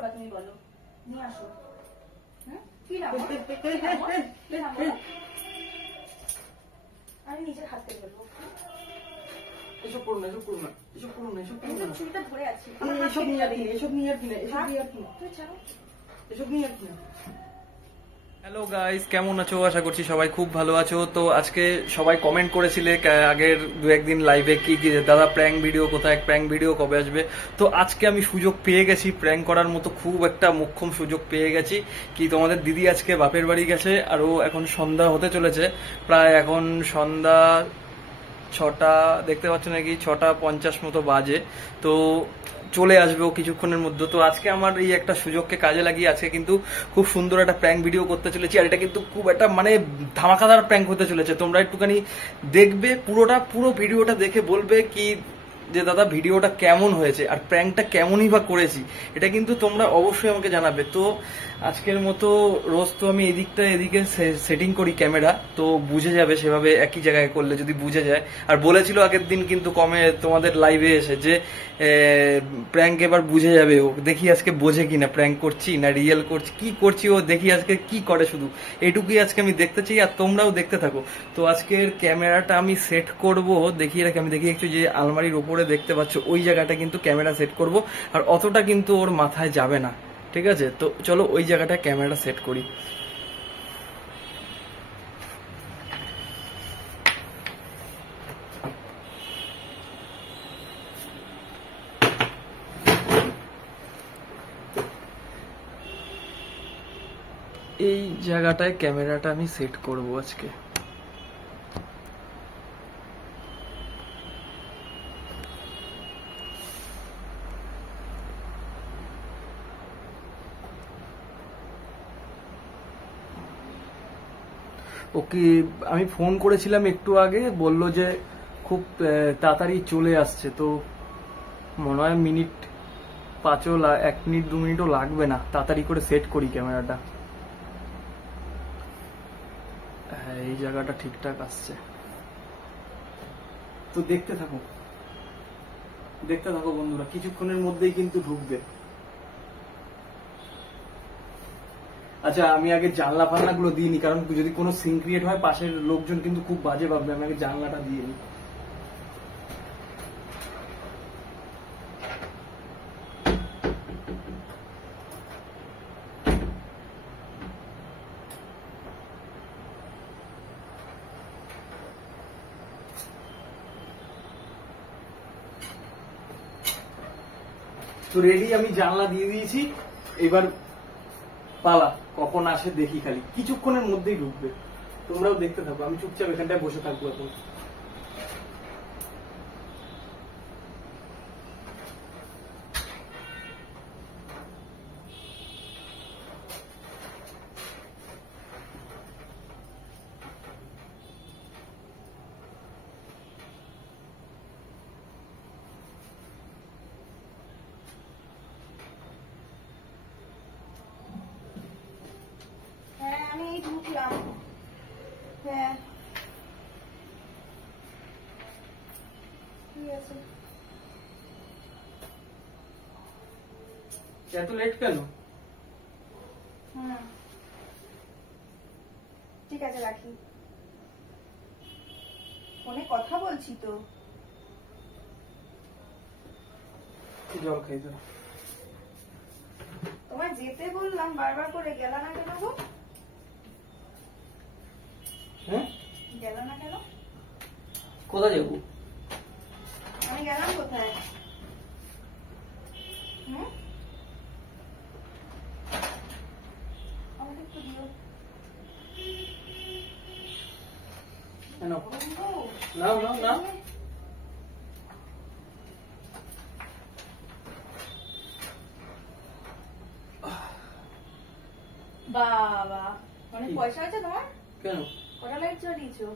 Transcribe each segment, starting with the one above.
তুমি বলো নিয়ে আসো। কি না আমি নিজের হাত থেকে বলবো। এসব করুন না, এসব করুন না, এসব করুন না, এসব করুন না। চুলটা ধরে আছি। এসব নিয়ে আর কি না, এসব নিয়ে আর কি না, এসব নিয়ে আর কি না, তুই ছাড়ো, এসব নিয়ে আর কি না। হ্যালো গাইস, কেমন আছো? আশা করছি সবাই খুব ভালো আছো। তো আজকে সবাই কমেন্ট করেছিলে আগের দু একদিন লাইভে কি দাদা প্র্যাঙ্ক ভিডিও কোথায়, প্র্যাঙ্ক ভিডিও কবে আসবে। তো আজকে আমি সুযোগ পেয়ে গেছি, প্র্যাঙ্ক করার মতো খুব একটা মোক্ষম সুযোগ পেয়ে গেছি। কি তোমাদের দিদি আজকে বাপের বাড়ি গেছে, আরও এখন সন্ধ্যা হতে চলেছে, প্রায় এখন সন্ধ্যা 6টা দেখতে পাচ্ছ নাকি 6:50 মতো বাজে। তো চলে আসবে ও কিছুক্ষণের মধ্যে। তো আজকে আমার এই একটা সুযোগকে কাজে লাগিয়ে আজকে কিন্তু খুব সুন্দর একটা প্র্যাঙ্ক ভিডিও করতে চলেছি। আর এটা কিন্তু খুব একটা মানে ধামাকাদার প্র্যাঙ্ক হতে চলেছে। তোমরা একটুখানি দেখবে, পুরো ভিডিওটা দেখে বলবে কি যে দাদা ভিডিওটা কেমন হয়েছে আর প্র্যাঙ্কটা কেমনই বা করেছি, এটা কিন্তু তোমরা অবশ্যই আমাকে জানাবে। তো আজকের মতো রোজ তো আমি এদিকে সেটিং করি ক্যামেরা, তো বুঝে যাবে সেভাবে একই জায়গায় করলে যদি বুঝে যায়। আর বলেছিল আগের দিন কিন্তু তোমাদের লাইভে এসে যে প্র্যাঙ্ক এবার বুঝে যাবে ও, দেখি আজকে বোঝে কিনা প্র্যাঙ্ক করছি না রিয়েল করছি, কি করছি ও দেখি আজকে কি করে। শুধু এইটুকুই আজকে আমি দেখতে চাই আর তোমরাও দেখতে থাকো। তো আজকের ক্যামেরাটা আমি সেট করব, দেখিয়ে রাখি, আমি দেখি একটু যে আলমারির ওপরে দেখতে পাচ্ছ ওই জায়গাটা কিন্তু ক্যামেরা সেট করব। আর অতটা কিন্তু ওর মাথায় যাবে না, ঠিক আছে? তো চলো ওই জায়গাটা ক্যামেরাটা সেট করি। এই জায়গাটায় ক্যামেরাটা আমি সেট করব আজকে। ওকে আমি ফোন করেছিলাম একটু আগে, বলল যে খুব তাড়াতাড়ি চলে আসছে। তো মনে হয় মিনিট 1 মিনিট 2 মিনিটও লাগবে না, তাড়াতাড়ি করে সেট করি ক্যামেরাটা। হ্যাঁ, এই জায়গাটা ঠিকঠাক আসছে। তো দেখতে থাকো বন্ধুরা, কিছুক্ষণের মধ্যেই কিন্তু ঢুকবে। আচ্ছা, আমি আগে জানলা ফান্না গুলো দিইনি, কারণ যদি কোনো সিন ক্রিয়েট হয় পাশের লোকজন কিন্তু খুব বাজে ভাববে। আমি আগে জানলাটা দিয়ে নিই। তো রেডি, আমি জানলা দিয়ে দিয়েছি। এবার পালা কখন আসে দেখি, খালি কিছুক্ষণের মধ্যেই ঢুকবে। তোমরাও দেখতে থাকো, আমি চুপচাপ এখানটায় বসে থাকবো এখন। আমি ঢুকলাম। হ্যাঁ ঠিক আছে। এত লেট কেন? ঠিক আছে রাখি, ফোনে কথা বলছি তো। জল খাই তো। তোমায় যেতে বললাম, বারবার করে গেল না কেন গো? হ্যাঁ, গেল না কেন? কোথায় যাবো? আমি গেলাম কোথায়? আমাকে একটু দিও। নাও নাও নাও। বাবা, অনেক পয়সা আছে তোমার? কেন? কটা লাইট জ্বালিয়েছো?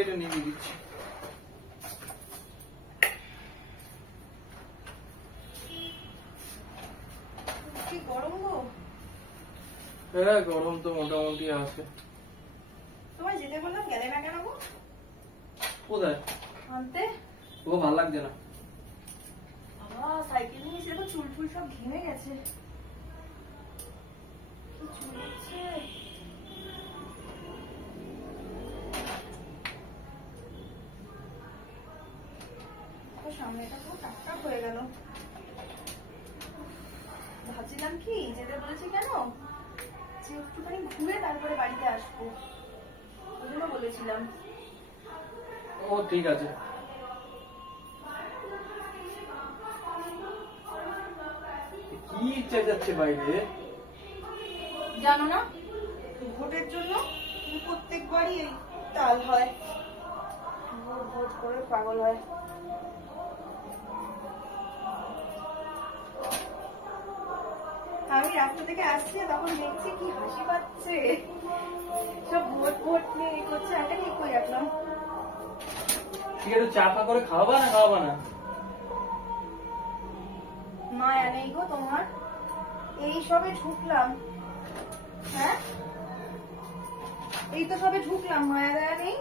এটা নিয়ে দিচ্ছি। কি গরম গো? হ্যাঁ, গরম তো মোটামুটি আছে। তোমায় যেতে বললাম, গেলে না কেন গো? কোথায়? আনতে। ও ভালো লাগছে না। বাবা সাইকেল নিয়ে এসে দেখো চুল টুল সব ঘেমে গেছে। কি চুল হচ্ছে। সামনেটা পুরো টাকটাক হয়ে গেল। ভাবছিলাম কি যেতে বলেছি কেন, যে একটুখানি ঘুরে তারপরে বাড়িতে আসবো, ওই জন্য বলেছিলাম। ও ঠিক আছে। কি চেঁচাচ্ছে বাইরে? জানো না, ভোটের জন্য প্রত্যেকবারই এই তাল হয়, ভোট ভোট করে পাগল হয়। আমি রাস্তা থেকে আসছি তখন দেখছি কি হাসি পাচ্ছে, সব ভোট ভোট নিয়ে এই করছে। একটা ঠিক করে রাখলাম। ঠিক আছে, চা ফা করে খাওয়াবা না খাওয়াবা না? মায়া নেই গো তোমার, এই সবে ঢুকলাম। হ্যাঁ এই তো সবে ঢুকলাম, মায়া দেয়া নেই।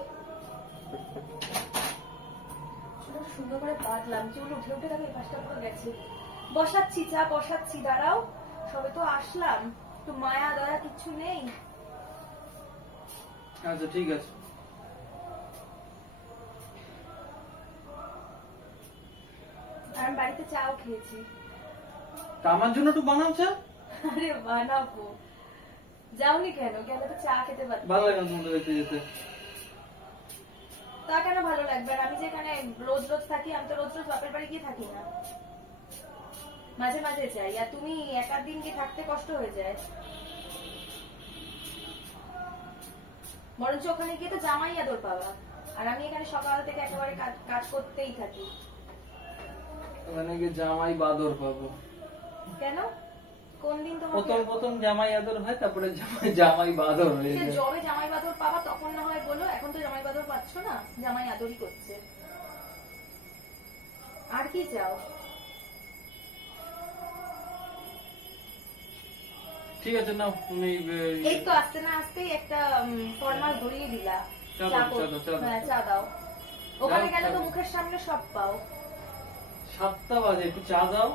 সুন্দর করে বাঁধলাম, চুল উঠে উঠে তাকে পাঁচটা করে গেছে। বসাচ্ছি, চা বসাচ্ছি, দাঁড়াও। সবে তো আসলাম, তো মায়া দয়া কিছু নেই। আচ্ছা ঠিক আছে। আমি বাড়িতে চাও খেয়েছি। তা আমার জন্য একটু বানাও চা। আরে বানাবো, যাওনি কেন? গেলে তো চা খেতে পারবে। ভালো লাগে না তোমাদের বাড়িতে যেতে? তা কেন ভালো লাগবে? আর আমি যেখানে রোজ রোজ থাকি, আমি তো রোজ রোজ বাপের বাড়ি গিয়ে থাকি না, মাঝে মাঝে যাই। আর তুমি একার দিন গিয়ে থাকতে কষ্ট হয়ে যায়। বরঞ্চ ওখানে গিয়ে তো জামাই আদর পাবা, আর আমি এখানে সকাল থেকে একেবারে কাজ করতেই থাকি। ওখানে গিয়ে জামাই বাদর পাবো কেন? কোন দিন তোমাকে প্রথম প্রথম জামাই আদর হয়, তারপরে জামাই বাদর হয়ে যায়। যবে জামাই বাদর পাবা তখন না হয় বলো, এখন তো জামাই বাদর পাচ্ছ না, জামাই আদরই করছে। আর কি চাও? ঠিক আছে নাও তুমি। এই তো আসতে না আসতেই একটা ফরমাল ধরিয়ে দিলা। চা দাও। হ্যাঁ চা দাও। ওখানে গেলে তো মুখের সামনে সব পাও। 7টা বাজে, একটু চা দাও।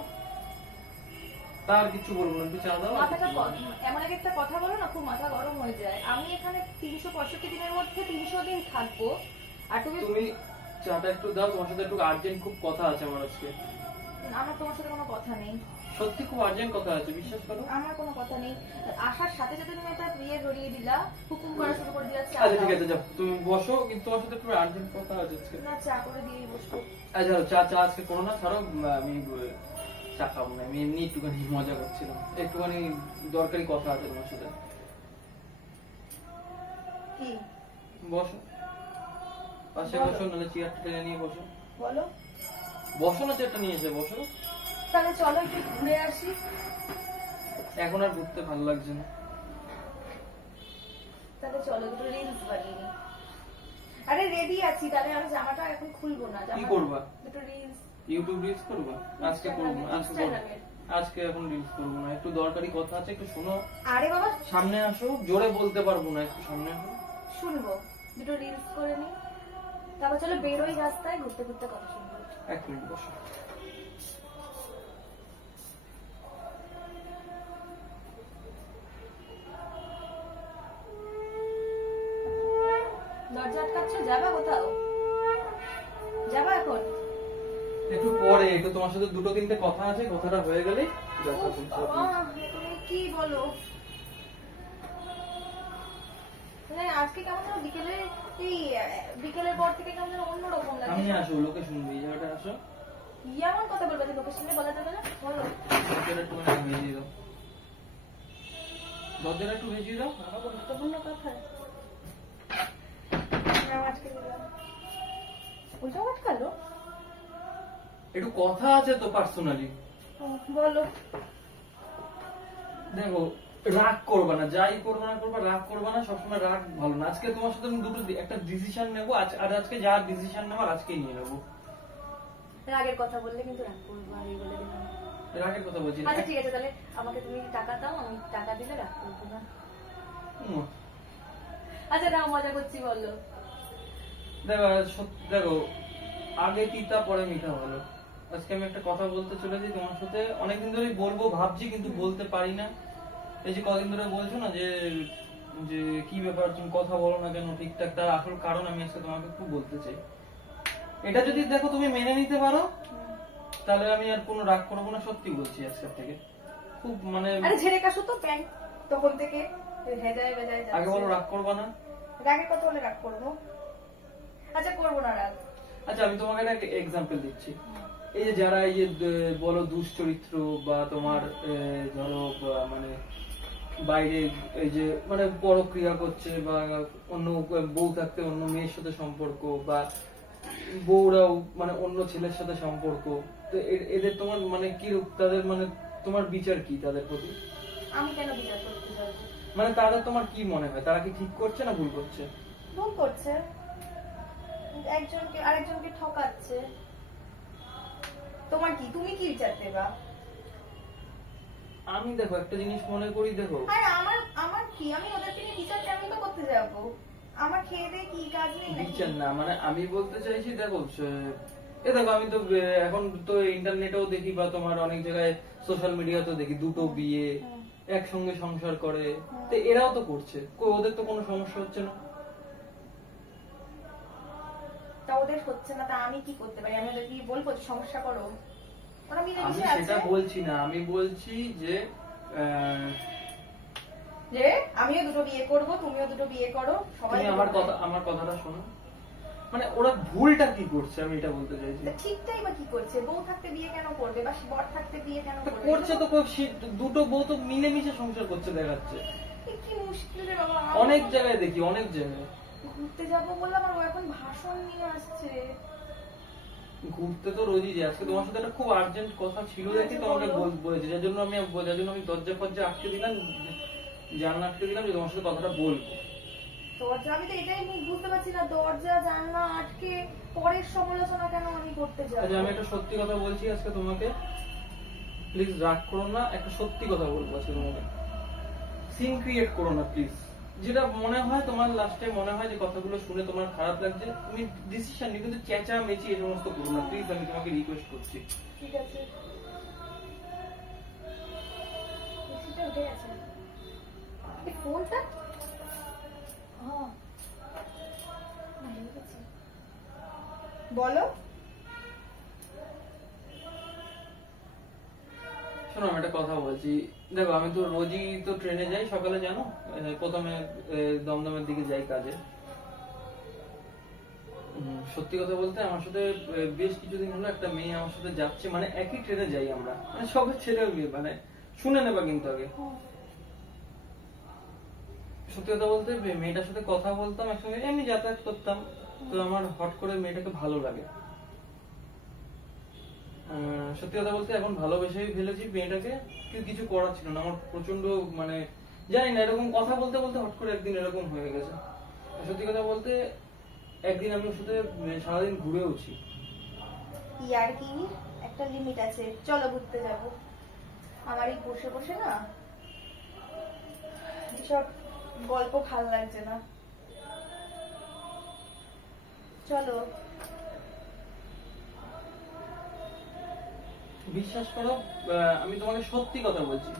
তার কিছু বলবো না, একটু চা দাও। মাথাটা এমন একটা কথা বলো না, খুব মাথা গরম হয়ে যায়। আমি এখানে 365 দিনের মধ্যে 300 দিন থাকবো, আর তুমি চাটা একটু দাও। তোমার সাথে একটু আর্জেন্ট খুব কথা আছে আমার আজকে। আমার তোমার সাথে কোনো কথা নেই। সত্যি খুব আর্জেন্ট কথা আছে, বিশ্বাস করো। আমার কোনো কথা নেই। আসার সাথে সাথে তুমি একটা বিয়ে ধরিয়ে দিলা, হুকুম করা শুরু করে দিলা। চা আচ্ছা ঠিক আছে, যাও তুমি বসো, কিন্তু তোমার সাথে একটু আর্জেন্ট কথা আছে আজকে। না, চা করে দিয়ে বসবো। আচ্ছা চা আজকে করো না, ছাড়ো। আমি চা খাবো না, আমি এমনি একটুখানি মজা করছিলাম, একটুখানি দরকারি কথা আছে তোমার সাথে। কি? বসো, পাশে বসো, নাহলে চেয়ারটা টেনে নিয়ে বসো। বলো। বসো না, চেয়ারটা নিয়ে এসে বসো। তাহলে চলো একটু ঘুরে আসি। এখন আর ঘুরতে ভালো লাগছে না। তাহলে চলো দুটো রিলস বানিয়ে নি। আরে রেডি আছি, তাহলে আমি জামাটা এখন খুলবো না। কি করবা? দুটো রিলস। ইউটিউব রিলস করবা? আজকে করবো না, আজকে এখন রিলস করবো না, একটু দরকারি কথা আছে, একটু শোনো। আরে বাবা সামনে আসো, জোরে বলতে পারবো না, একটু সামনে আসো। শুনবো, দুটো রিলস করে নি, তারপর চলো বেরোই রাস্তায়, ঘুরতে ঘুরতে কথা শুনবো। 1 মিনিট বসো। দরজা আটকাচ্ছ? যাবা কোথাও? যাবা এখন? একটু পরে, একটু তোমার সাথে 2-3টে কথা আছে, কথাটা হয়ে গেলে তুমি কি বলো? আজকে কেমন যেন বিকেলে, এই বিকেলের পর থেকে কেমন যেন অন্যরকম লাগে। আমি আসো, লোকে শুনবে, এই জায়গাটা আসো। এমন কথা বলবে যে লোকের সামনে বলা যাবে না, বলো। দরজাটা একটু ভেজিয়ে দাও, দরজাটা একটু ভেজিয়ে দাও। গুরুত্বপূর্ণ কথা। আজকে দিলাম ওইটাও আটকালো। একটু কথা আছে তো পার্সোনালি। বলো। দেখো, রাগ করবা না, যাই করবা না করবা, রাগ করবা না, সবসময় রাগ ভালো না। আজকে তোমার সাথে আমি একটা ডিসিশন নেবো, আর আজকে যা ডিসিশন নেওয়ার আজকেই নিয়ে নেবো। রাগের কথা বললে কিন্তু রাগ করবো, আর এই বলে দিলাম। রাগের কথা বলছি। আচ্ছা ঠিক আছে, তাহলে আমাকে তুমি টাকা দাও, আমি টাকা দিলে রাগ করবো না। আচ্ছা নাও, মজা করছি, বলো। দেখো, আগে তিতা পরে মিঠা ভালো। আজকে আমি একটা কথা বলতে চলেছি তোমার সাথে, অনেকদিন ধরেই বলবো ভাবছি কিন্তু বলতে পারি না। এই যে কদিন ধরে বলছো না যে যে কি ব্যাপার তুমি কথা বলো না কেন ঠিকঠাক, তার আসল কারণ আমি আজকে তোমাকে একটু বলতে চাই। এটা যদি দেখো তুমি মেনে নিতে পারো তাহলে আমি আর কোনো রাগ করবো না, সত্যি বলছি আজকের থেকে। খুব মানে আরে ঝেড়ে কাশো তো প্যান্ট তখন থেকে হেদায় বেজায় যাচ্ছে। আগে বলো রাগ করবা না। রাগের কথা বলে রাগ করবো? আচ্ছা করবো না রাগ। আচ্ছা আমি তোমাকে একটা এক্সাম্পল দিচ্ছি। এই যে যারা এই যে বলো দুশ্চরিত্র বা তোমার ধরো মানে বাইরে এই যে মানে বড় ক্রিয়া করছে বা অন্য বউ থাকতে অন্য মেয়ের সাথে সম্পর্ক বা বউরাও মানে অন্য ছেলের সাথে সম্পর্ক, তো এদের তোমার মানে কি তাদের মানে তোমার বিচার কি তাদের প্রতি? আমি কেন বিচার করতে যাবো? মানে তাদের তোমার কি মনে হয়, তারা কি ঠিক করছে না ভুল করছে? ভুল করছে, একজনকে আরেকজনকে ঠকাচ্ছে। তোমার কি, তুমি কি বিচার দেবা? আমি দেখো একটা জিনিস মনে করি, দেখো আরে আমার আমার কি, আমি ওদেরকে নিয়ে বিচার কেন তো করতে যাবো? আমার খেয়ে দিয়ে কি কাজ নেই নাকি? বিচার না, মানে আমি বলতে চাইছি দেখো এ দেখো আমি তো এখন তো ইন্টারনেটেও দেখি বা তোমার অনেক জায়গায় সোশ্যাল মিডিয়াতেও দেখি দুটো বিয়ে একসঙ্গে সংসার করে, তো এরাও তো করছে, ওদের তো কোনো সমস্যা হচ্ছে না। তা ওদের হচ্ছে না, তা আমি কি করতে পারি? আমি ওদের কি বলবো সমস্যা করো? ওরা আমি মিলেমিশে আছে। সেটা বলছি না, আমি বলছি যে যে আমিও দুটো বিয়ে করব, তুমিও দুটো বিয়ে করো, সবাই তুমি আমার কথাটা শোনো। মানে ওরা ভুলটা কি করছে আমি এটা বলতে চাইছি। ঠিকটাই বা কি করছে? বউ থাকতে বিয়ে কেন করবে, বা বর থাকতে বিয়ে কেন করবে? করছে তো দুটো বউ তো মিলেমিশে সংসার করছে দেখাচ্ছে। কি মুশকিল রে বাবা। অনেক জায়গায় দেখি, অনেক জায়গায়। ঘুরতে যাবো বললাম আর ও এখন ভাষণ নিয়ে আসছে। ঘুরতে তো রোজই যাই, আজকে তোমার সাথে একটা খুব আর্জেন্ট কথা ছিল দেখি তোমাকে বলেছি, যার জন্য আমি দরজা ফরজা আটকে দিলাম, জানলা আটকে দিলাম যে তোমার সাথে কথাটা বলবো। দরজা, আমি তো এটাই বুঝতে পারছি না, দরজা জানলা আটকে পরের সমালোচনা কেন আমি করতে যাবো? আচ্ছা আমি একটা সত্যি কথা বলছি আজকে তোমাকে, প্লিজ রাগ করো না, একটা সত্যি কথা বলবো আজকে তোমাকে। সিন ক্রিয়েট করো না প্লিজ। যেটা মনে হয় তোমার লাস্টে মনে হয় যে কথাগুলো শুনে তোমার খারাপ লাগছে, তুমি ডিসিশন নিয়ে কিন্তু চেঁচা মেচি এই সমস্ত করো না প্লিজ, আমি তোমাকে রিকোয়েস্ট করছি। ঠিক আছে, এসিটা উঠে গেছে। এই ফোনটা বলো। শোনো আমি একটা কথা বলছি, দেখো আমি তো রোজই তো ট্রেনে যাই সকালে, জানো প্রথমে দমদমের দিকে যাই কাজে। সত্যি কথা বলতে আমার সাথে বেশ কিছুদিন হলো একটা মেয়ে আমার সাথে যাচ্ছে, মানে একই ট্রেনে যাই আমরা, মানে সবের ছেলে মেয়ে, মানে শুনে নেবা কিন্তু আগে। সত্যি কথা বলতে মেয়েটার সাথে কথা বলতাম একসঙ্গে, এমনি যাতায়াত করতাম, তো আমার হট করে মেয়েটাকে ভালো লাগে। সত্যি কথা বলতে এখন ভালোবেসেই ফেলেছি মেয়েটাকে, কিছু করার ছিল না আমার, প্রচন্ড মানে জানি না এরকম কথা বলতে বলতে হট করে একদিন এরকম হয়ে গেছে। সত্যি কথা বলতে একদিন আমি ওর সাথে সারাদিন ঘুরেওছি। ইয়ার কি একটা লিমিট আছে, চলো ঘুরতে যাব। আমার এই বসে বসে না এসব গল্প ভাল লাগছে না, চলো। বিশ্বাস করো আমি তোমাকে সত্যি কথা বলছি,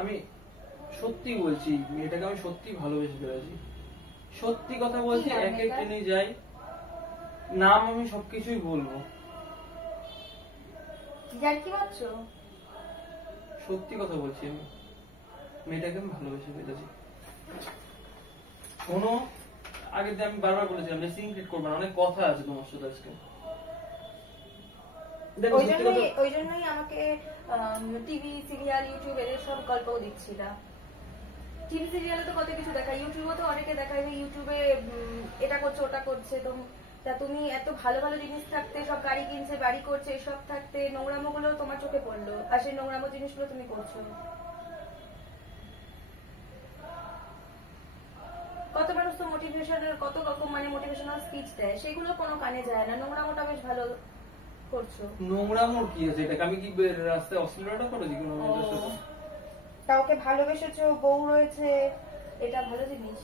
আমি সত্যি বলছি, মেয়েটাকে আমি সত্যি ভালোবেসে ফেলেছি, সত্যি কথা বলছি। এক এক ট্রেনে যাই, নাম আমি সবকিছুই বলবো। কি ভাবছো? সত্যি কথা বলছি, আমি মেয়েটাকে আমি ভালোবেসে ফেলেছি। শোনো, আগে আমি বারবার বলেছিলাম যে সিক্রেট করবে না, অনেক কথা আছে তোমার সাথে আজকে। ওই জন্যই আমাকে টিভি সিরিয়াল ইউটিউব এদের সব গল্পও দিচ্ছিলা। টিভি সিরিয়ালে তো কত কিছু দেখায়, ইউটিউবে তো অনেকে দেখায় যে ইউটিউবে এটা করছে ওটা করছে, তো তা তুমি এত ভালো ভালো জিনিস থাকতে, সব গাড়ি কিনছে বাড়ি করছে, এসব থাকতে নোংরামো গুলো তোমার চোখে পড়লো, আর সেই নোংরামো জিনিসগুলো তুমি করছো। কত মানুষ তো মোটিভেশনের কত রকম মানে মোটিভেশনাল স্পিচ দেয়, সেগুলো কোনো কানে যায় না, নোংরামোটা বেশ ভালো করছো। নোংরামোর কি আছে? এটাকে আমি কি রাস্তায় অশ্লীলতা করেছি কোনো মেয়েদের সাথে? কাউকে ভালোবেসেছো, বউ রয়েছে, এটা ভালো জিনিস।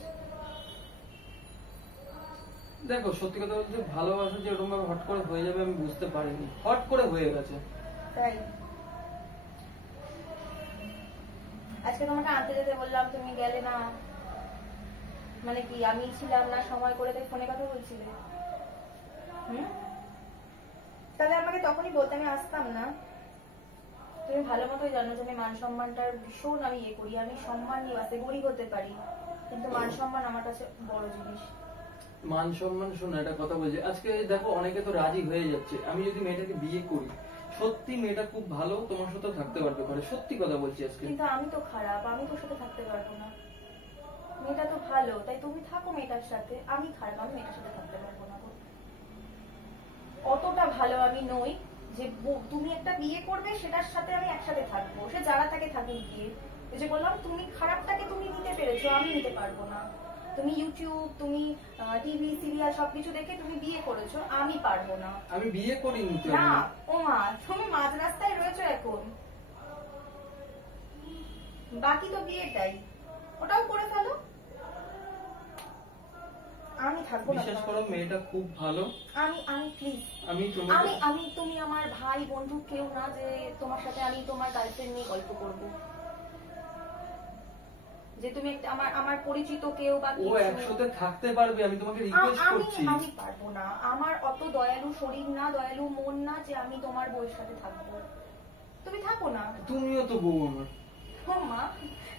দেখো সত্যি কথা বলতে ভালোবাসা যে ওরকম ভাবে হট করে হয়ে যাবে আমি বুঝতে পারিনি, হট করে হয়ে গেছে। তাই আজকে তোমাকে আনতে যেতে বললাম, তুমি গেলে না, মানে কি আমি ছিলাম না সময় করে তাই ফোনে কথা বলছিলে? তাহলে আমাকে তখনই বলতে, আমি আসতাম না। তুমি ভালো মতোই জানো যে আমি মান সম্মানটার ভীষণ আমি ইয়ে করি। আমি সম্মান নিয়ে বাঁচতে, গরিব হতে পারি কিন্তু মান সম্মান আমার কাছে বড় জিনিস। মান সম্মান, শোনো একটা কথা বলছি, আজকে দেখো অনেকে তো রাজি হয়ে যাচ্ছে। আমি যদি মেয়েটাকে বিয়ে করি, সত্যি মেয়েটা খুব ভালো, তোমার সাথে থাকতে পারবে ঘরে, সত্যি কথা বলছি আজকে। কিন্তু আমি তো খারাপ, আমি তোর সাথে থাকতে পারবো না। মেয়েটা তো ভালো, তাই তুমি থাকো মেয়েটার সাথে। আমি খারাপ, আমি মেয়েটার সাথে থাকতে পারবো না। অতটা ভালো আমি নই যে তুমি একটা বিয়ে করবে সেটার সাথে আমি একসাথে থাকবো। সে যারা তাকে থাকে গিয়ে, এই যে বললাম তুমি খারাপটাকে তুমি নিতে পেরেছো, আমি নিতে পারবো না। তুমি ইউটিউব, তুমি টিভি সিরিয়াল সবকিছু দেখে তুমি বিয়ে করেছো, আমি পারবো না। আমি বিয়ে করিনি তো। না ও মা, তুমি মাঝ রাস্তায় রয়েছো এখন। বাকি তো বিয়েটাই, ওটাও করে ফেলো। আমি থাকবো না। বিশ্বাস করো মেয়েটা খুব ভালো। আমি প্লিজ, আমি তুমি আমার ভাই বন্ধু কেউ না যে তোমার সাথে আমি তোমার গার্লফ্রেন্ড নিয়ে গল্প করব। যে তুমি আমার পরিচিত কেউ বা ও একসাথে থাকতে পারবে, আমি তোমাকে রিকোয়েস্ট করছি। আমি পারবো না, আমার অত দয়ালু শরীর না, দয়ালু মন না যে আমি তোমার বউয়ের সাথে থাকবো। তুমি থাকো না। তুমিও তো বউ আমার। ও মা,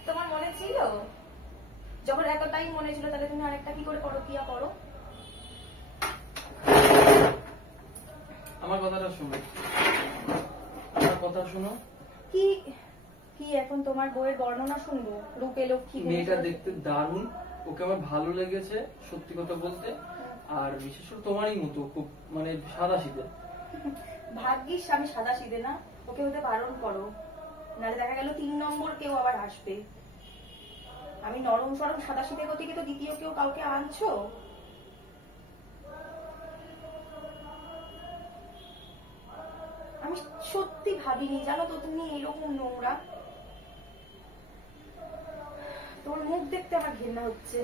তোমার মনে ছিল? যখন এতটাই মনে ছিল তাহলে তুমি আরেকটা কি করে পরকিয়া করো? আমার কথাটা শোনো, আমার কথা শোনো। কি কি এখন তোমার বউয়ের বর্ণনা শুনবো? রূপে লক্ষ্মী, মেয়েটা দেখতে দারুণ, ওকে আমার ভালো লেগেছে সত্যি কথা বলতে। আর বিশেষ করে তোমারই মতো খুব মানে সাদা সিধে। ভাগ্যিস আমি সাদা সিধে না, ওকে হতে বারণ করো, নাহলে দেখা গেল 3 নম্বর কেউ আবার আসবে। আমি নরম সরম সাদা সিধে গতিকে তো দ্বিতীয় কেউ কাউকে আনছো? আমি সত্যি ভাবিনি জানো তো তুমি এরকম নোংরা। তোমার মুখ দেখতে আমার ঘৃণা হচ্ছে।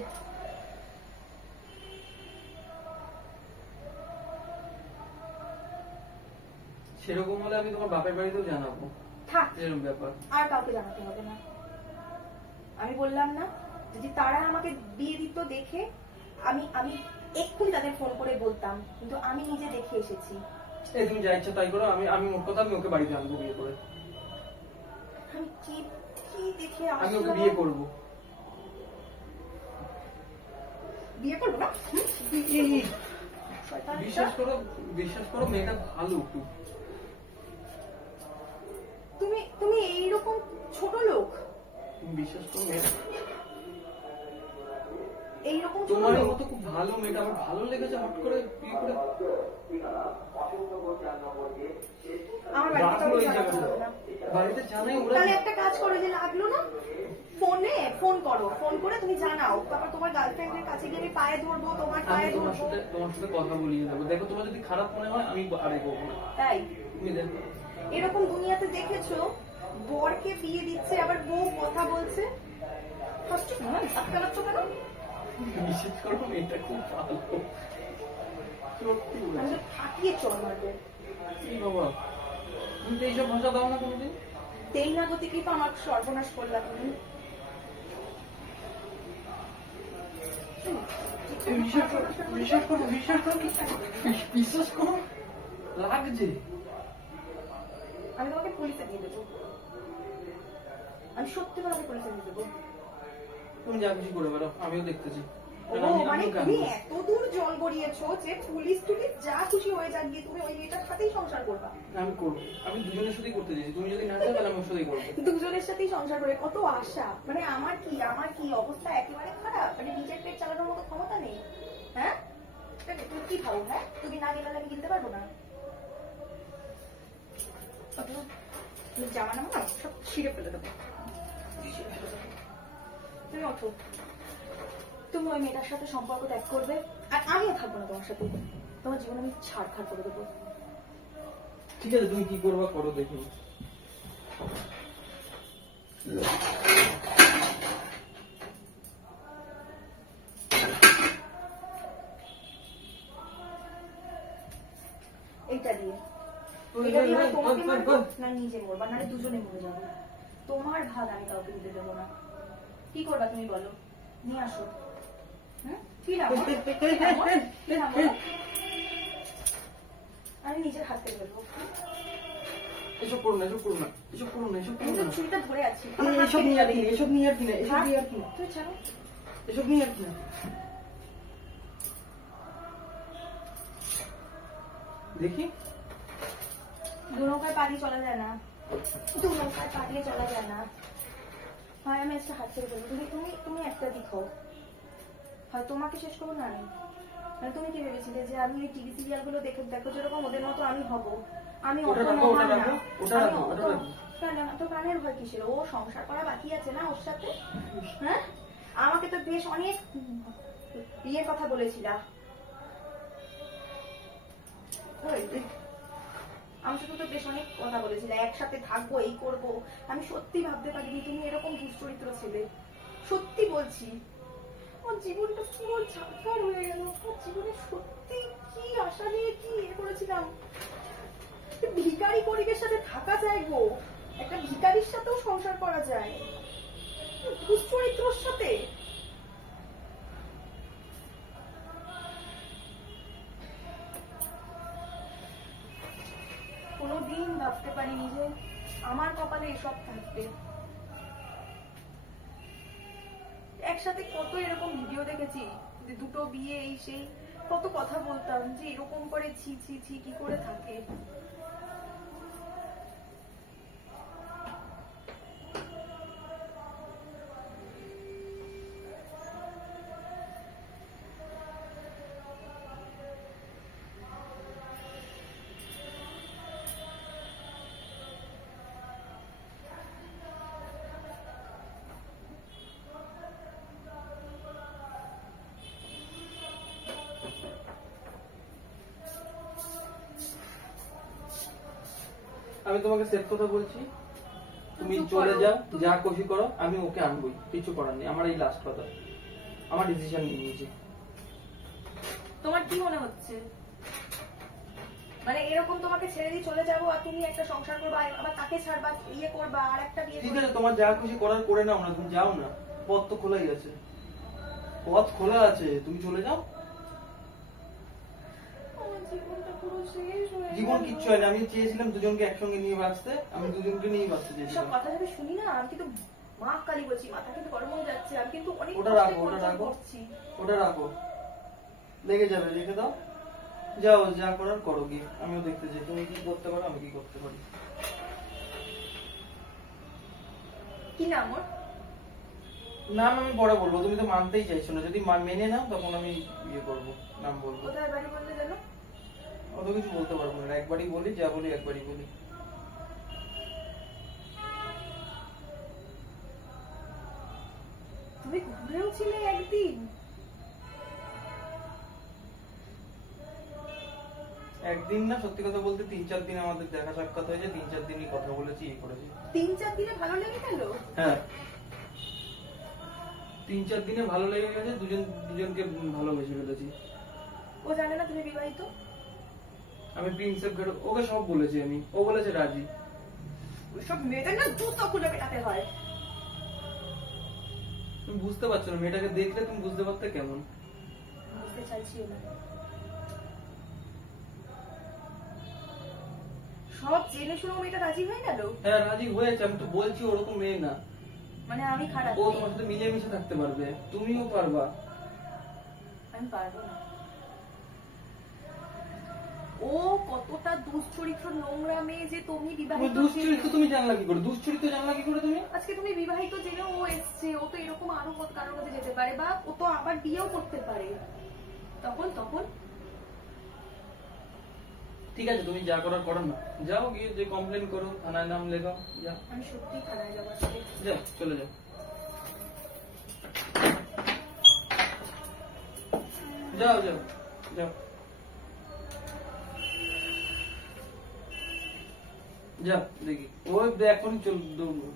সেরকম হলে আমি তোমার বাপের বাড়িতেও জানাবো। থাক, এরকম ব্যাপার আর কাউকে জানাতে হবে না। আমি বললাম না যদি তারা আমাকে বিয়ে দিত দেখে, আমি আমি এক্ষুনি তাদের ফোন করে বলতাম, কিন্তু আমি নিজে দেখে এসেছি। এই তুমি যা ইচ্ছা তাই করো, আমি ওর কথা আমি ওকে বাড়িতে আনবো বিয়ে করে। আমি কি কি দেখে আমি ওকে বিয়ে করবো। বিয়ে করবো না? বিশ্বাস করো মেয়েটা ভালো খুব। তুমি এইরকম ছোট লোক? বিশ্বাস করো মেয়েটা এইরকম তোমার মতো খুব ভালো, মেয়েটা আমার ভালো লেগেছে, হট করে বিয়ে করে। আমার বাড়িতে জানাই ওরা। তাহলে একটা কাজ করো, যে লাগলো না ফোন করো, ফোন করে তুমি জানাও, তারপর তোমার গার্লফ্রেন্ডের কাছে গিয়ে আমি পায়ে ধরবো, তোমার পায়ে ধরবো, তোমার সাথে কথা বলিয়ে দেবো। দেখো তোমার যদি খারাপ মনে হয় আমি আরে করবো না। তাই তুমি দেখো এরকম দুনিয়াতে দেখেছো, বরকে বিয়ে দিচ্ছে আবার বউ কথা বলছে। বিশ্বাস করো মেয়েটা খুব ভালো, সত্যি বলছি। ফাটিয়ে চল মারবে। বাবা তুমি তো এইসব ভাষা দাও না কোনোদিন। দেই না গতি, কিন্তু আমার সর্বনাশ করলাম তুমি। বিশ্বাস করো লাগছে। আমি তোমাকে পুলিশে দিয়ে দেবো, আমি সত্যি তোমাকে পুলিশে দিয়ে দেবো। তুমি যা কিছু করে বেরো, আমিও দেখতেছি। মানে তুমি এত দূর জল গড়িয়েছো যে পুলিশ টুলিশ যা খুশি হয়ে যাক গিয়ে তুমি ওই মেয়েটার সাথেই সংসার করবা? আমি করবো, আমি দুজনের সাথেই করতে চাইছি। তুমি যদি না চাও তাহলে আমার সাথেই করবো। দুজনের সাথেই সংসার করে কত আশা, মানে আমার কি অবস্থা একেবারে খারাপ, মানে নিজের পেট চালানোর মতো ক্ষমতা নেই। হ্যাঁ তুমি কি ভাবো? হ্যাঁ তুমি না গেলে আমি কিনতে পারবো না? জামা নামা না সব ছিঁড়ে ফেলে দেবো। তুমি ওঠো, তুমি ওই মেয়েটার সাথে সম্পর্ক ত্যাগ করবে, আর আমিও থাকবো না তোমার সাথে। তোমার জীবন আমি ছাড়খাড় করে দেবো। ঠিক আছে তুমি কি করবা করো, দেখি। এটা দিয়ে হয় তোমাকে মারবো না নিজে মরবা, নাহলে দুজনে মরে যাবো। তোমার ভাগ আমি কাউকে দিতে দেবো না। কি করবা তুমি বলো, নিয়ে আসো। কি নাম আমি নিজের হাতে বলবো। এসব করো না, এসব করো না, এসব করো না, এসব করো না। চুরিটা ধরে আছি, এসব নিয়ে আর কি না, এসব নিয়ে আর কি না, এসব নিয়ে আর কি না, তুই ছাড়ো, এসব নিয়ে আর কি না। দেখি দু নৌকায় পা দিয়ে চলা যায় না, দু নৌকায় পা দিয়ে চলা যায় না। হয় আমি একটা হাত ছেড়ে বলবো, তুমি একটা দিক হও, হয় তোমাকে শেষ করবো না আমি। মানে তুমি কি ভেবেছিলে যে আমি এই টিভি সিরিয়াল গুলো দেখো যেরকম ওদের মতো আমি হব? আমি অত মহান না। তো প্রাণের ভয় কিসের? ও সংসার করা বাকি আছে না ওর সাথে? হ্যাঁ, আমাকে তো বেশ অনেক বিয়ের কথা বলেছিলা। আমার সাথে তো বেশ অনেক কথা বলেছিলে, একসাথে থাকবো, এই করবো। আমি সত্যি ভাবতে পারিনি তুমি এরকম দুশ্চরিত্র ছেলে। সত্যি বলছি, আমার জীবনটা পুরো ঝাঁকার হয়ে গেল। আমার জীবনে সত্যি কি আশা নিয়ে কি করেছিলাম। ভিখারি গরিবের সাথে থাকা যায় গো, একটা ভিখারির সাথেও সংসার করা যায়, দুশ্চরিত্রর সাথে। কোনোদিন ভাবতে পারিনি যে আমার কপালে এসব থাকবে। একসাথে কত এরকম ভিডিও দেখেছি, যে দুটো বিয়ে এই সেই, কত কথা বলতাম যে এরকম করে ছি ছি ছি কি করে থাকে। আমি তোমাকে সেফ কথা বলছি, তুমি চলে যাও, যা খুশি করো, আমি ওকে আনবই, কিছু করার নেই। আমার এই লাস্ট কথা, আমার ডিসিশন নিয়ে নিয়েছি। তোমার কি মনে হচ্ছে, মানে এরকম তোমাকে ছেড়ে দিয়ে চলে যাবো আর তুমি একটা সংসার করবা, আবার তাকে ছাড়বা, ইয়ে করবা, আর একটা বিয়ে? ঠিক আছে, তোমার যা খুশি করার করে নাও না, তুমি যাও না, পথ তো খোলাই আছে, পথ খোলা আছে, তুমি চলে যাও। জীবন কিচ্ছু হয় না, আমি চেয়েছিলাম দুজনকে একসঙ্গে নিয়ে বাঁচতে, আমি দুজনকে নিয়ে বাঁচতে চেয়েছিলাম। কথা যাবে শুনি না, আমি কিন্তু মা কালী বলছি, মাথা কিন্তু গরম হয়ে যাচ্ছে, আমি কিন্তু অনেক ওটা রাখো, ওটা রাখো, ওটা রাখো, লেগে যাবে, রেখে দাও, যাও, যা করার করো গিয়ে, আমিও দেখতে চাই তুমি কি করতে পারো, আমি কি করতে পারি। কি নাম ওর? নাম আমি পরে বলবো, তুমি তো মানতেই চাইছো না, যদি মেনে নাও তখন আমি ইয়ে করবো, নাম বলবো। কোথায় বাড়ি বললে জানো? অত কিছু বলতে পারবো না, একবারই বলি, যা বলি একবারই বলি। তুমি ঘুরেও ছিলে একদিন? একদিন না, সত্যি কথা বলতে 3-4 দিন আমাদের দেখা সাক্ষাৎ হয়েছে, 3-4 দিনই কথা বলেছি, এই করেছি। 3-4 দিনে ভালো লেগে গেল? হ্যাঁ, 3-4 দিনে ভালো লেগে গেছে, দুজনকে ভালোবেসে ফেলেছি। ও জানে না তুমি বিবাহিত? আমি প্রিন্সেপ ঘাট, ওকে সব বলেছি আমি, ও বলেছে রাজি। ওইসব মেয়েদের না জুতো খুলে বেটাতে হয়। তুমি বুঝতে পারছো না, মেয়েটাকে দেখলে তুমি বুঝতে পারতে কেমন। বুঝতে চাইছিও না, সব জেনে শুনে মেয়েটা রাজি হয়ে গেল? হ্যাঁ রাজি হয়েছে, আমি তো বলছি ওরকম মেয়ে না, মানে আমি খারাপ? ও তোমার সাথে মিলেমিশে থাকতে পারবে, তুমিও পারবা। আমি পারবো না। ও কতটা দুশ্চরিত্র নোংরা মেয়ে যে তুমি বিবাহিত। দুশ্চরিত্র তুমি জানলা কি করে? দুশ্চরিত্র জানলা কি করে তুমি? আজকে তুমি বিবাহিত জেনে ও এসছে, ও তো এরকম আরো কারোর কাছে যেতে পারে, বা ও তো আবার বিয়েও করতে পারে, তখন ঠিক আছে, তুমি যা করার করো না, যাও গিয়ে যে কমপ্লেন করো, থানায় নাম লেখাও, যাও। আমি সত্যি থানায় যাবো, যাও, চলে যাও, যাও যাও যাও যাও, দেখি ও এখন চল দৌড়বো।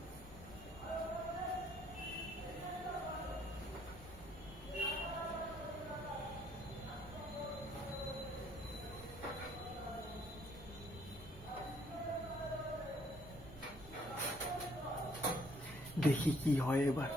দেখি কি হয় এবার।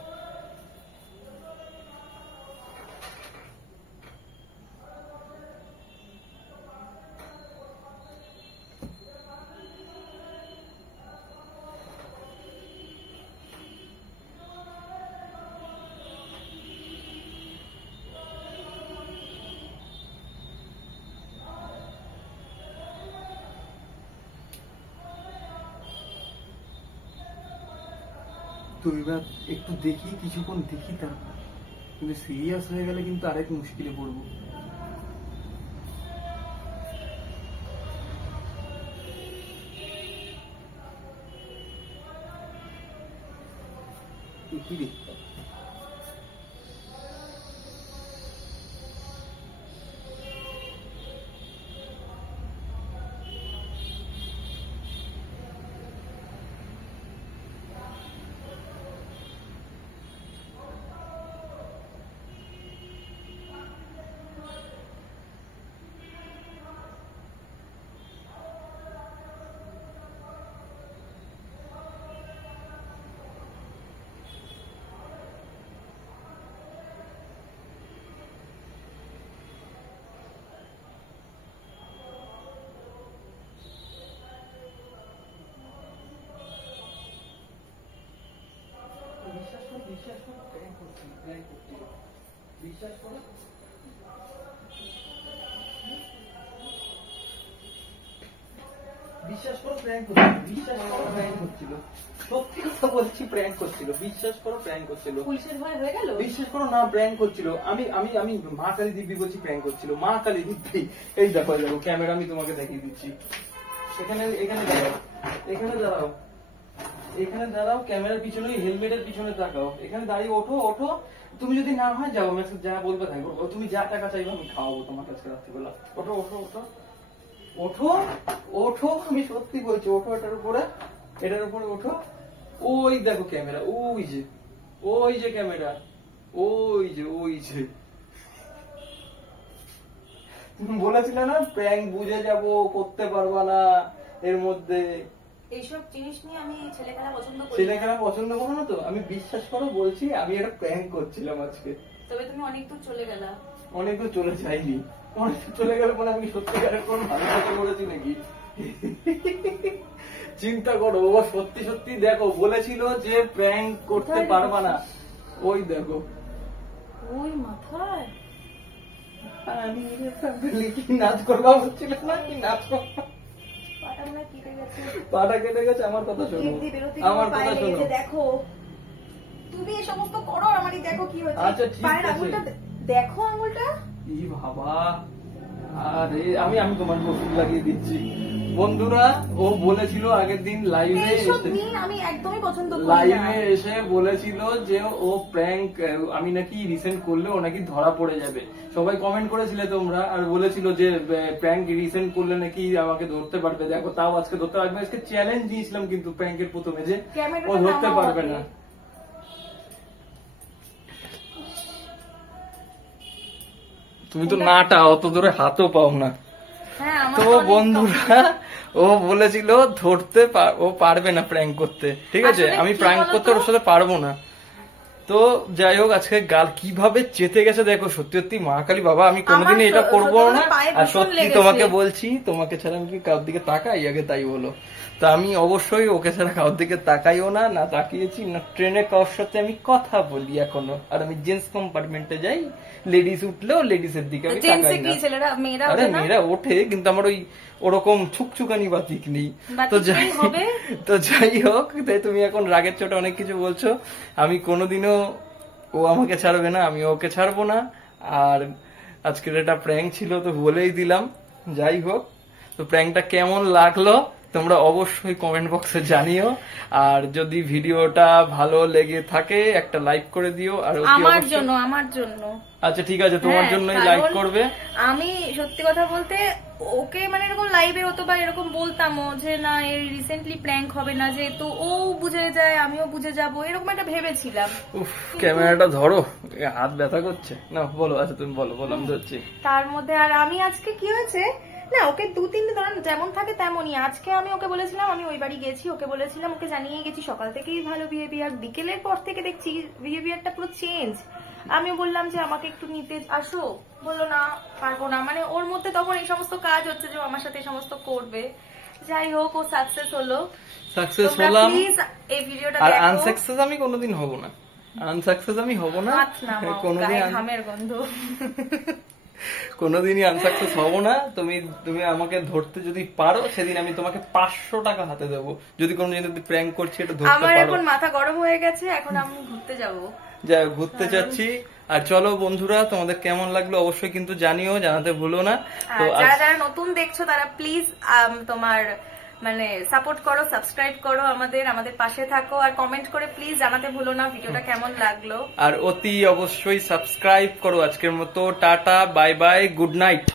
তো এবার একটু দেখি, কিছুক্ষণ দেখি, তারপর কিন্তু সিরিয়াস হয়ে গেলে কিন্তু আরেক মুশকিলে পড়বো। দেখি রে, বিশ্বাস করো, প্র্যাঙ্ক করছি, বিশ্বাস করো। বিশ্বাস করো প্র্যাঙ্ক করছিল, বিশ্বাস করো প্র্যাঙ্ক করছিল, সত্যি কথা বলছি প্র্যাঙ্ক করছিল, বিশ্বাস করো প্র্যাঙ্ক করছিল। পুলিশের ভয় হয়ে গেল? বিশ্বাস করো না, প্র্যাঙ্ক করছিল। আমি আমি আমি মা কালী দিব্যি বলছি প্র্যাঙ্ক করছিল, মা কালী দিব্যি। এই দেখো দেখো ক্যামেরা আমি তোমাকে দেখিয়ে দিচ্ছি। এখানে এখানে দাঁড়াও, এখানে দাঁড়াও, এখানে দাঁড়াও, ক্যামেরার পিছনে হেলমেটের পিছনে তাকাও, এখানে দাঁড়িয়ে ওঠো ওঠো। তুমি যদি না হয় যাও, আমি যা বলবে তাই করবো। তুমি যা টাকা চাইবে আমি খাওয়াবো তোমাকে আজকে রাত্রিবেলা। ওঠো ওঠো ওঠো ওঠো ওঠো, আমি সত্যি বলছি, ওঠো এটার উপরে, এটার উপরে ওঠো। ওই দেখো ক্যামেরা, ওই যে, ওই যে ক্যামেরা, ওই যে, ওই যে। তুমি বলেছিলে না প্র্যাঙ্ক বুঝে যাব, করতে পারবা না এর মধ্যে। এইসব জিনিস নিয়ে আমি ছেলেখেলা পছন্দ করি না। ছেলেখেলা পছন্দ করো না তো? আমি বিশ্বাস করো বলছি, আমি একটা প্র্যাঙ্ক করছিলাম আজকে। তবে তুমি অনেক দূর চলে গেলা। অনেক দূর চলে যাইনি, অনেক দূর চলে গেলে মানে আমি সত্যিকারের কোন ভালো কথা করেছি নাকি? চিন্তা করো, ও সত্যি সত্যি দেখো বলেছিল যে প্র্যাঙ্ক করতে পারবা না। ওই দেখো, ওই মাথায় কি নাচ করবা বলছিল না, কি নাচ করবা? পাটা মনে হয় কেটে গেছে। পাটা কেটে গেছে। আমার কথা শোনো, আমার কথা শোনো। দেখো তুমি এই সমস্ত করো, আমারই দেখো কি হয়েছে। আচ্ছা ঠিক পায়ের আছে, আঙুলটা দেখো, আঙুলটা। ই বাবা, আরে আমি আমি তোমার ওষুধ লাগিয়ে দিচ্ছি। বন্ধুরা, ও বলেছিল আগের দিন লাইভে এইসব এসে, দিন আমি একদমই পছন্দ করি না। লাইভে এসে বলেছিল যে ও প্র্যাঙ্ক আমি নাকি রিসেন্ট করলে ও নাকি ধরা পড়ে যাবে। সবাই কমেন্ট করেছিলে তোমরা, আর বলেছিল যে প্র্যাঙ্ক রিসেন্ট করলে নাকি আমাকে ধরতে পারবে। দেখো তাও আজকে ধরতে পারবে। আজকে চ্যালেঞ্জ দিয়েছিলাম কিন্তু প্র্যাঙ্কের প্রথমে যে ও ধরতে পারবে না। তুমি তো নাটা অত দূরে হাতও পাও না। তো বন্ধুরা, ও বলেছিল ধরতে ও পারবে না প্র্যাঙ্ক করতে, ঠিক আছে? আমি প্র্যাঙ্ক করতে ওর সাথে পারবো না। তো যাই হোক, আজকে গাল কিভাবে চেতে গেছে দেখো। সত্যি সত্যি মা কালী বাবা, আমি কোনোদিনই এটা করবো না। আর সত্যি তোমাকে বলছি, তোমাকে ছাড়া আমি কি কারোর দিকে তাকাই? আগে তাই বলো। তা আমি অবশ্যই ওকে ছাড়া কারোর দিকে তাকাইও না, না তাকিয়েছি না। ট্রেনে কারোর সাথে আমি কথা বলি এখনো। আর আমি জেন্টস কম্পার্টমেন্টে যাই, লেডিস উঠলেও লেডিসের দিকে আমি তাকাই না। আরে মেয়েরা ওঠে, কিন্তু আমার ওই ওরকম ছুকছুকানি বাতিক নেই। তো যাই হোক, তাই তুমি এখন রাগের চোটে অনেক কিছু বলছো। আমি কোনোদিনও, ও আমাকে ছাড়বে না, আমি ওকে ছাড়বো না। আর আজকের এটা প্র্যাঙ্ক ছিল তো বলেই দিলাম। যাই হোক, তো প্র্যাঙ্কটা কেমন লাগলো তোমরা অবশ্যই কমেন্ট বক্সে জানিও। আর যদি ভিডিওটা ভালো লেগে থাকে একটা লাইক করে দিও। আর আমার জন্য আচ্ছা ঠিক আছে, তোমার জন্যই লাইক করবে। আমি সত্যি কথা বলতে ওকে মানে এরকম লাইভে হতো বা এরকম বলতামও যে না এই রিসেন্টলি প্র্যাঙ্ক হবে না, যেহেতু ও বুঝে যায় আমিও বুঝে যাব, এরকম একটা ভেবেছিলাম। ক্যামেরাটা ধরো, হাত ব্যথা করছে না? বলো। আচ্ছা তুমি বলো, আমি ধরছি। তার মধ্যে আর আমি আজকে কি হয়েছে, না ওকে 2-3 দিন ধরেন যেমন থাকে তেমনই। আজকে আমি ওকে বলেছিলাম, আমি ওই বাড়ি গেছি, ওকে বলেছিলাম, ওকে জানিয়ে গেছি সকাল থেকেই ভালো বিহেভিয়ার, বিকেলের পর থেকে দেখছি বিহেভিয়ারটা পুরো চেঞ্জ। আমি বললাম যে আমাকে একটু নিতে আসো, বললো না পারবো না। মানে ওর মধ্যে তখন এই সমস্ত কাজ হচ্ছে যে ও আমার সাথে এই সমস্ত করবে। যাই হোক ও সাকসেস হলো, সাকসেস হলাম। প্লিজ এই ভিডিওটা আর দেখো। আনসাকসেস আমি কোনোদিন হব না, আনসাকসেস আমি হব না কোনোদিন, ঘামের গন্ধ। কোনোদিনই আনসাকসেস হব না। তুমি আমাকে ধরতে যদি পারো সেদিন আমি তোমাকে 500 টাকা হাতে দেবো, যদি কোনোদিন প্র্যাঙ্ক করছি এটা ধরতে আমার পারো। এখন মাথা গরম হয়ে গেছে, এখন আমি ঘুরতে যাবো, যা ঘুরতে যাচ্ছি। আর চলো বন্ধুরা, তোমাদের কেমন লাগলো অবশ্যই কিন্তু জানিও, জানাতে ভুলো না। তো যারা যারা নতুন দেখছো তারা প্লিজ তোমার মানে সাপোর্ট করো, সাবস্ক্রাইব করো আমাদের পাশে থাকো, আর কমেন্ট করে প্লিজ জানাতে ভুলো না ভিডিওটা কেমন লাগলো। আর অতি অবশ্যই সাবস্ক্রাইব করো। আজকের মতো tata, bye bye, good night.